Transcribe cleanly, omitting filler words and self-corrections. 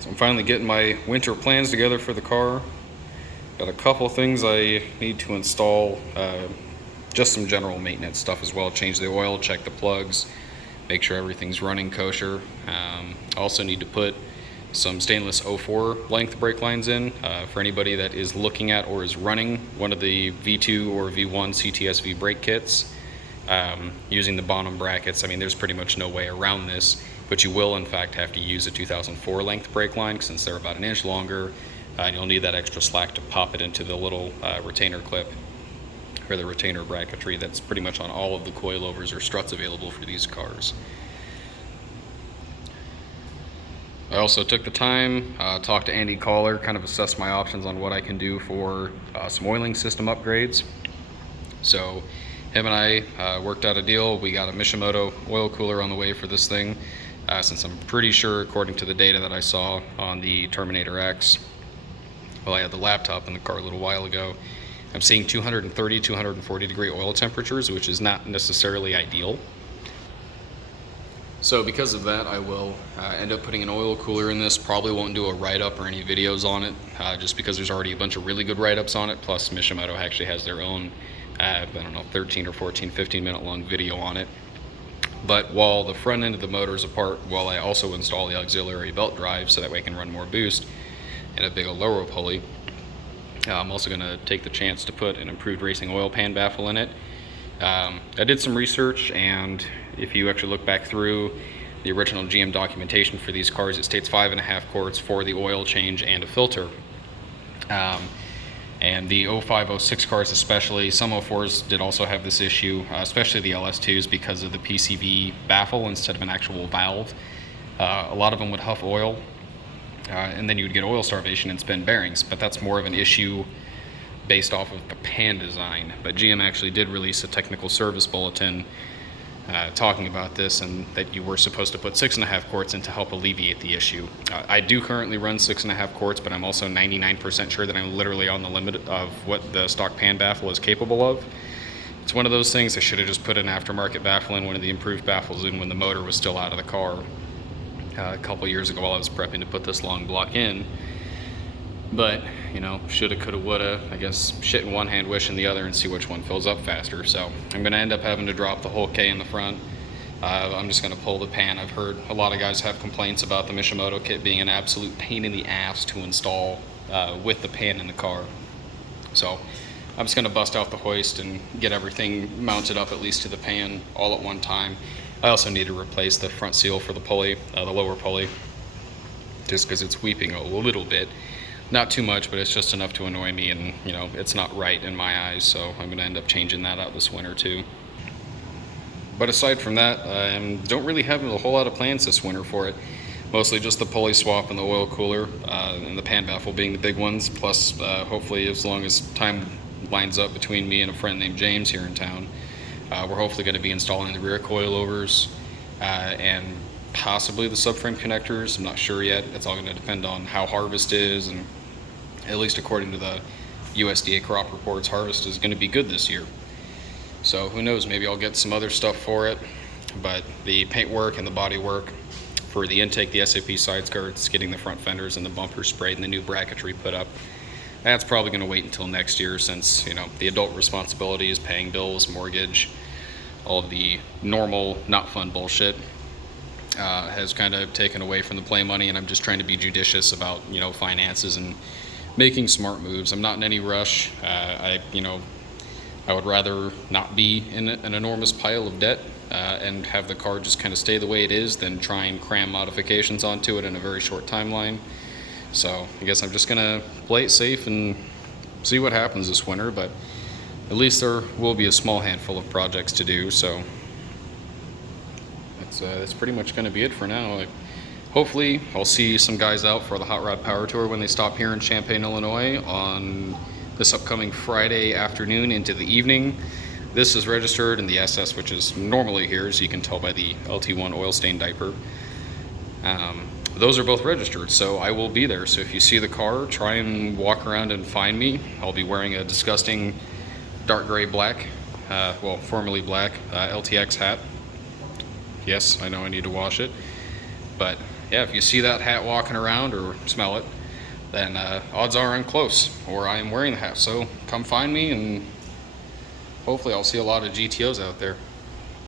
So I'm finally getting my winter plans together for the car. Got a couple things I need to install, just some general maintenance stuff as well. Change the oil, check the plugs, make sure everything's running kosher. I also need to put some stainless 04 length brake lines in for anybody that is looking at or is running one of the V2 or V1 CTSV brake kits. Using the bottom brackets, I mean, there's pretty much no way around this, but you will in fact have to use a 2004 length brake line since they're about an inch longer. You'll need that extra slack to pop it into the little retainer clip or the retainer bracketry that's pretty much on all of the coilovers or struts available for these cars. I also took the time, talked to Andy Collar, kind of assessed my options on what I can do for some oiling system upgrades. So him and I worked out a deal. We got a Mishimoto oil cooler on the way for this thing, since I'm pretty sure, according to the data that I saw on the Terminator X, well, I had the laptop in the car a little while ago, I'm seeing 230, 240 degree oil temperatures, which is not necessarily ideal. So because of that, I will end up putting an oil cooler in this. Probably won't do a write-up or any videos on it, just because there's already a bunch of really good write-ups on it. Plus Mishimoto actually has their own, I don't know, 13 or 14, 15 minute long video on it. But while the front end of the motor is apart, while I also install the auxiliary belt drive so that way I can run more boost and a big lower pulley, I'm also going to take the chance to put an improved racing oil pan baffle in it. I did some research, and if you actually look back through the original GM documentation for these cars, it states 5.5 quarts for the oil change and a filter. And the 05, 06 cars especially, some 04s did also have this issue, especially the LS2s, because of the PCV baffle instead of an actual valve. A lot of them would huff oil, and then you would get oil starvation and spin bearings, but that's more of an issue based off of the pan design. But GM actually did release a technical service bulletin talking about this, and that you were supposed to put 6.5 quarts in to help alleviate the issue. I do currently run 6.5 quarts, but I'm also 99% sure that I'm literally on the limit of what the stock pan baffle is capable of. It's one of those things, I should have just put an aftermarket baffle in, one of the improved baffles in when the motor was still out of the car a couple years ago while I was prepping to put this long block in. But, you know, shoulda, coulda, woulda, I guess shit in one hand, wish in the other, and see which one fills up faster. So I'm going to end up having to drop the whole K in the front. I'm just going to pull the pan. I've heard a lot of guys have complaints about the Mishimoto kit being an absolute pain in the ass to install with the pan in the car. So I'm just going to bust out the hoist and get everything mounted up at least to the pan all at one time. I also need to replace the front seal for the pulley, the lower pulley, just because it's weeping a little bit. Not too much, but it's just enough to annoy me, and you know, it's not right in my eyes, so I'm going to end up changing that out this winter too. But aside from that, I don't really have a whole lot of plans this winter for it. Mostly just the pulley swap and the oil cooler, and the pan baffle being the big ones, plus hopefully, as long as time lines up between me and a friend named James here in town, we're hopefully going to be installing the rear coilovers and possibly the subframe connectors. I'm not sure yet. It's all going to depend on how harvest is, and at least according to the USDA crop reports, harvest is going to be good this year. So who knows, maybe I'll get some other stuff for it. But the paint work and the body work for the intake, the SAP side skirts, getting the front fenders and the bumper sprayed and the new bracketry put up, that's probably going to wait until next year, since, you know, the adult responsibilities, paying bills, mortgage, all of the normal, not fun bullshit has kind of taken away from the play money, and I'm just trying to be judicious about, you know, finances and making smart moves. I'm not in any rush. I would rather not be in an enormous pile of debt and have the car just kind of stay the way it is than try and cram modifications onto it in a very short timeline. So I guess I'm just gonna play it safe and see what happens this winter, but at least there will be a small handful of projects to do. So that's pretty much gonna be it for now. Hopefully I'll see some guys out for the Hot Rod Power Tour when they stop here in Champaign, Illinois on this upcoming Friday afternoon into the evening. This is registered in the SS, which is normally here, as you can tell by the LT1 oil stain diaper. Those are both registered, so I will be there. So if you see the car, try and walk around and find me. I'll be wearing a disgusting dark gray black, well, formerly black, LTX hat. Yes, I know I need to wash it, but yeah, if you see that hat walking around or smell it, then odds are I'm close, or I am wearing the hat. So come find me, and hopefully I'll see a lot of GTOs out there.